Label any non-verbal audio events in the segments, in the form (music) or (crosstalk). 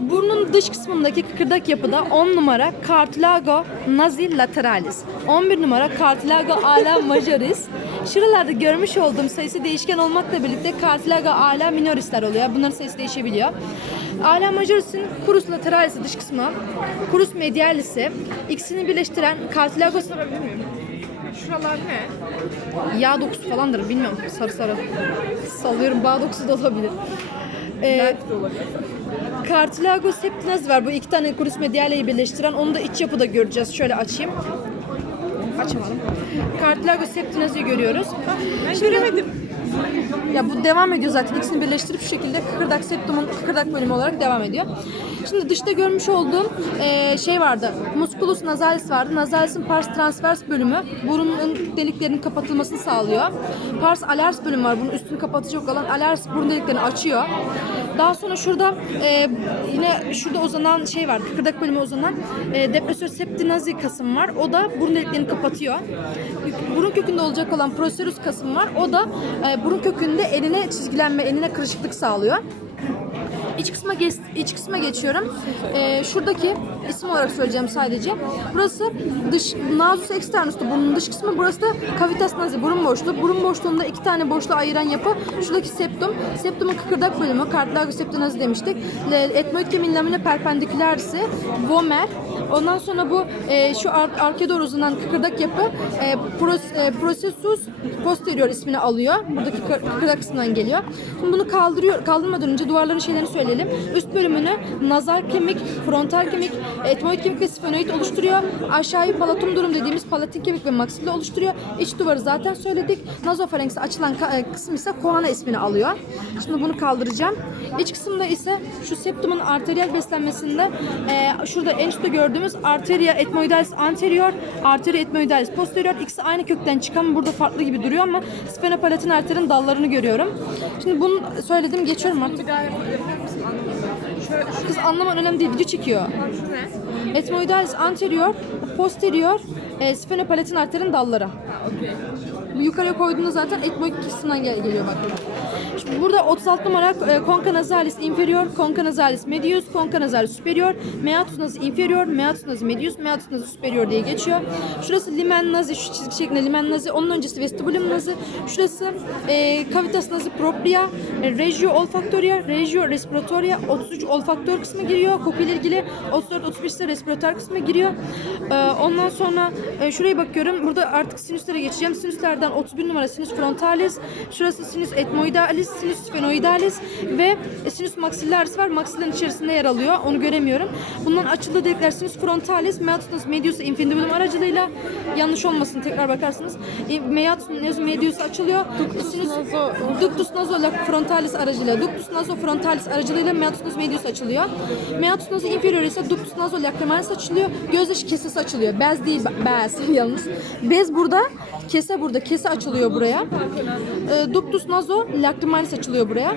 Burnun dış kısmındaki kıkırdak yapıda 10 numara Cartilago nazi lateralis, 11 numara Cartilago ala majoris. Şuralarda görmüş olduğum sayısı değişken olmakla birlikte Cartilago ala minorisler oluyor. Bunların sayısı değişebiliyor. Ala majoris'in curus lateralis'i dış kısmı, curus medialis'i, ikisini birleştiren Cartilago Şuralar ne? yağ dokusu falandır bilmiyorum sarı sarı. Sallıyorum bağ dokusu da olabilir. Olabilir. Cartilago septinaz var. Bu iki tane kurus medialeyi birleştiren. Onu da iç yapıda göreceğiz. Şöyle açayım. Açamadım. Cartilago septinaz'ı görüyoruz. Ben göremedim. Ya bu devam ediyor zaten. İkisini birleştirip şu şekilde kıkırdak septumun kıkırdak bölümü olarak devam ediyor. Şimdi dışta görmüş olduğum eee, şey vardı. Musculus nasalis vardı. Nasalis'in pars transvers bölümü burunun deliklerinin kapatılmasını sağlıyor. Pars alers bölümü var. Bunun üstünü kapatacak olan alers burun deliklerini açıyor. Daha sonra şurada eee, yine şurada uzanan şey var. Kıkırdak bölümü uzanan eee depresör septinazi kasım var. O da burun deliklerini kapatıyor. Burun kökünde olacak olan proserus kasım var. O da e, burun kökünde eline çizgilenme, eline kırışıklık sağlıyor. İç kısma geç, iç kısma geçiyorum. E, şuradaki isim olarak söyleyeceğim sadece. Burası dış nasus externus'tu burnun dış kısmı. Burası da cavitas nazi burun boşluğu. Burun boşluğunda iki tane boşluğu ayıran yapı. Şuradaki septum. Septumun kıkırdak bölümü. Cartilago septinazi demiştik. Etmoid kemiğin lamina perpendicularisi. Vomer. Ondan sonra bu e, şu ar- arkaya doğru uzanan kıkırdak yapı e, pros, e, processus posterior ismini alıyor. Buradaki kıkır- kıkırdak kısmından geliyor. Şimdi bunu kaldırıyor, kaldırmadan önce duvarların şeylerini söyleyelim. Üst bölümünü nazal kemik, frontal kemik, etmoid kemik ve sfenoid oluşturuyor. Aşağıyı palatum durum dediğimiz palatin kemik ve maksille oluşturuyor. İç duvarı zaten söyledik. Nazofarenks'e açılan e, kısım ise koana ismini alıyor. Şimdi bunu kaldıracağım. İç kısımda ise şu septumun arteriyel beslenmesinde e, şurada en üstte gördüğümüz arteria etmoidalis anterior, arteria etmoidalis posterior. İkisi aynı kökten çıkan burada farklı gibi duruyor ama sfenopalatin arterin dallarını görüyorum. Şimdi bunu söyledim geçiyorum artık. Kız anlaman önemli değil video çekiyor. Şu ne? Etmoidalis anterior, posterior, e, sfenopalatin arterin dalları. Okey. Yukarıya koyduğunda zaten etmoid kısmından gel geliyor bak. Şimdi burada 36 numara e, conca nasalis inferior, conca nasalis medius, conca nasalis superior, meatus nazi inferior, meatus nazi medius, meatus nazi superior diye geçiyor. Şurası limen nazi, şu çizgi şeklinde limen nazi, onun öncesi vestibulum nazi. Şurası e, cavitas nazi propria, e, regio olfactoria, regio respiratoria, 33 olfaktör kısmı giriyor. Kokuyla ilgili 34-31 ise respiratör kısmı giriyor. E, ondan sonra e, şuraya bakıyorum. Burada artık sinüslere geçeceğim. Sinüslerden 31 numara sinüs frontalis, şurası sinüs etmoidalis, sinüs sphenoidalis ve e, sinüs maxillaris var. Maksillerin içerisinde yer alıyor. Onu göremiyorum. Bunların açıldığı delikler sinüs frontalis, meatus medius infundibulum aracılığıyla yanlış olmasın tekrar bakarsınız. E, Meatus medius açılıyor. Sinüs ductus nasofrontalis aracılığıyla, ductus nasofrontalis aracılığıyla meatus medius açılıyor. Meatus naso inferior ise ductus nasolacrimalis açılıyor. Gözyaşı kesesi açılıyor. Bez değil, be- bez (laughs) yalnız. Bez burada, kese burada. Kese açılıyor buraya. E, ductus naso lacrimalis açılıyor buraya.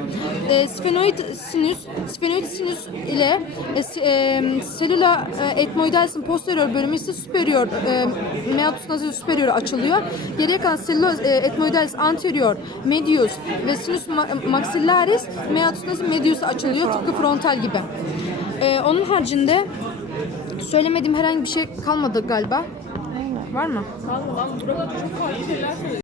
E, sphenoid sinüs, sphenoid sinüs ile e, e, selula e, etmoidalis'in posterior bölümü ise superior, e, meatus naso superior açılıyor. Geriye kalan selula e, etmoidalis anterior, medius ve sinüs ma- maxillaris meatus naso medius açılıyor. Tıpkı frontal gibi. E, onun haricinde söylemediğim herhangi bir şey kalmadı galiba. Var mı? Vallahi lan Burak çok farklı şeyler söylüyor.